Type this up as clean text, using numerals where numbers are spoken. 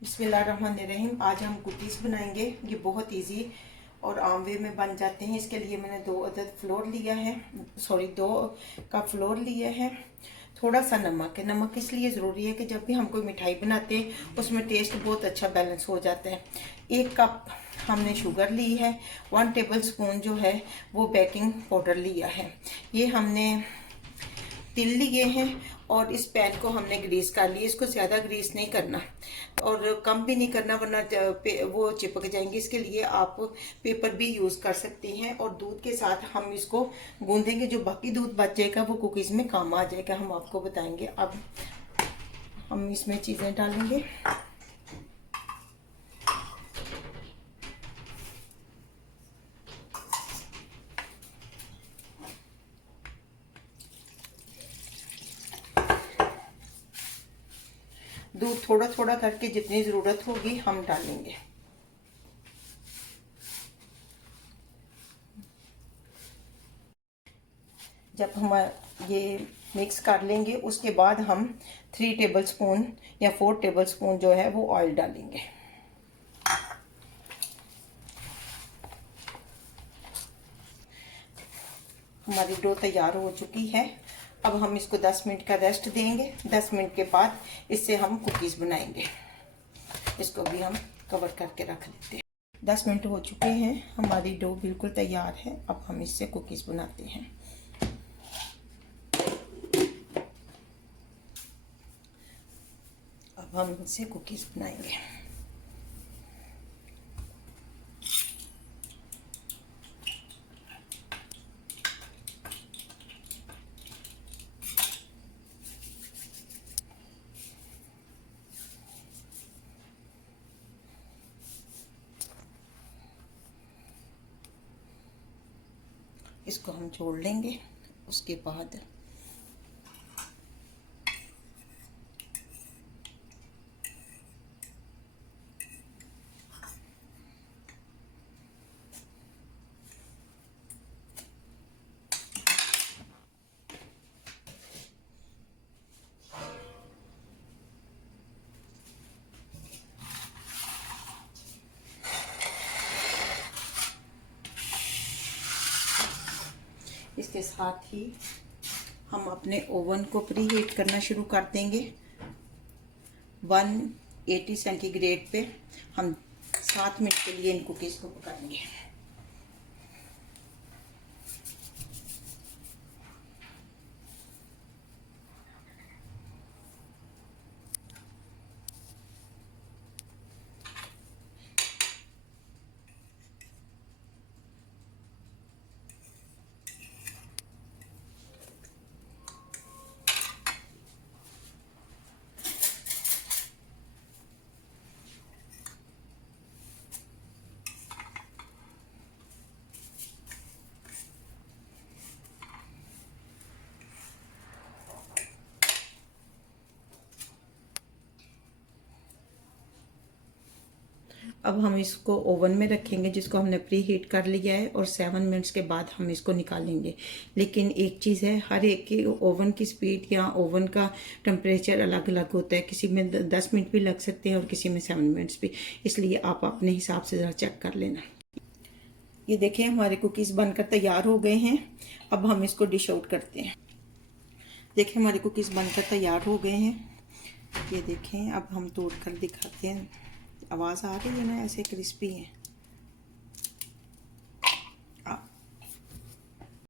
बिस्मिल्लाहिर्रहमानिर्रहीम। आज हम कुकीज़ बनाएंगे। ये बहुत इजी और आम वे में बन जाते हैं। इसके लिए मैंने 2 अदद फ्लोर लिया है, 2 कप फ्लोर लिया है। थोड़ा सा नमक है। नमक इसलिए ज़रूरी है कि जब भी हम कोई मिठाई बनाते हैं उसमें टेस्ट बहुत अच्छा बैलेंस हो जाता है। 1 कप हमने शुगर ली है। 1 टेबल स्पून जो है वो बेकिंग पाउडर लिया है। ये हमने तिल लिए हैं और इस पैन को हमने ग्रीस कर लिया। इसको ज़्यादा ग्रीस नहीं करना और कम भी नहीं करना, वरना वो चिपक जाएंगे। इसके लिए आप पेपर भी यूज़ कर सकती हैं। और दूध के साथ हम इसको गूंदेंगे। जो बाकी दूध बच जाएगा वो कुकीज़ में काम आ जाएगा, हम आपको बताएंगे। अब हम इसमें चीज़ें डालेंगे। दूध थोड़ा थोड़ा करके जितनी ज़रूरत होगी हम डालेंगे। जब हम ये मिक्स कर लेंगे उसके बाद हम 3 टेबल स्पून या 4 टेबल स्पून जो है वो ऑयल डालेंगे। हमारी डो तैयार हो चुकी है। अब हम इसको 10 मिनट का रेस्ट देंगे। 10 मिनट के बाद इससे हम कुकीज़ बनाएंगे। इसको भी हम कवर करके रख लेते हैं। 10 मिनट हो चुके हैं, हमारी डो बिल्कुल तैयार है। अब हम इससे कुकीज़ बनाते हैं। अब हम इनसे कुकीज़ बनाएंगे। इसको हम जोड़ लेंगे। उसके बाद इसके साथ ही हम अपने ओवन को प्री हीट करना शुरू कर देंगे। 180 सेंटीग्रेड पे हम 7 मिनट के लिए इन कुकीज़ को पकाएंगे। अब हम इसको ओवन में रखेंगे जिसको हमने प्री हीट कर लिया है, और 7 मिनट्स के बाद हम इसको निकालेंगे। लेकिन एक चीज़ है, हर एक की ओवन की स्पीड या ओवन का टेम्परेचर अलग अलग होता है। किसी में 10 मिनट भी लग सकते हैं और किसी में 7 मिनट्स भी। इसलिए आप अपने हिसाब से ज़रा चेक कर लेना। ये देखें, हमारे कुकीज़ बनकर तैयार हो गए हैं। अब हम इसको डिश आउट करते हैं। देखें, हमारे कुकीज़ बनकर तैयार हो गए हैं। ये देखें, अब हम तोड़ कर दिखाते हैं। आवाज़ आ रही है ना, ऐसे क्रिस्पी है।